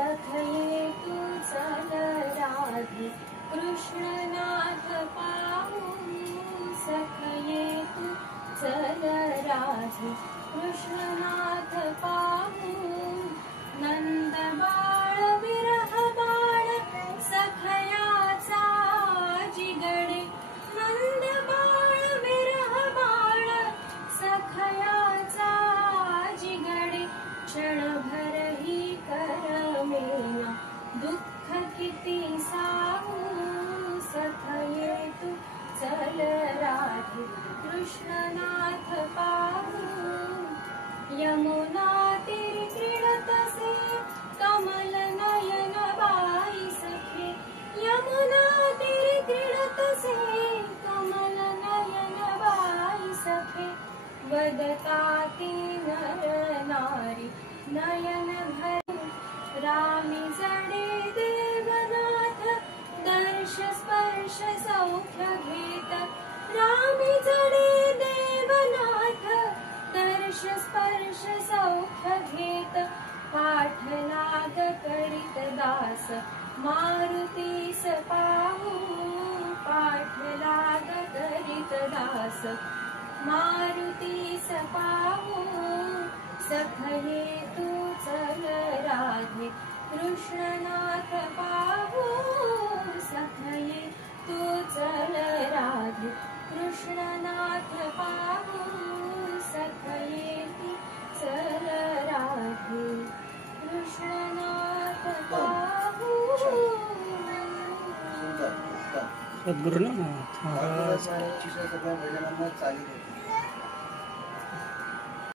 सखये तू चल राधे कृष्णनाथ पाहू सखये तू चल राधे कृष्णनाथ पाहू नंद बाळ विरह बाळ सखयाचा जिगडे नंद बाळ विरह बाळ सखयाचा जिगडे क्षणभर ही करमेना दुःख किती साहू सखये तू चल राधे कृष्णनाथ पाहू यमुना तीरी क्रीडतसे कमल नयन बाई सखे यमुना तीरी क्रीडतसे कमल नयन बाई सखे वदता ती नर नारी नयन भरी रामी जडे देवनाथ दर्श स्पर्श सौख्य घेत रामी जडे देवनाथ दर्श स्पर्श सौख्य घेत पाठ लाग करीत दास मारुतीस पाहू पाठ लाग करीत दास मारुतीस पाहू सखये तू चल राधे कृष्णनाथ पाहू सखये तू चल राधे कृष्णनाथ पाहू सखये तू चल राधे कृष्णनाथ पाहू सद्गुरुनाथ महाराज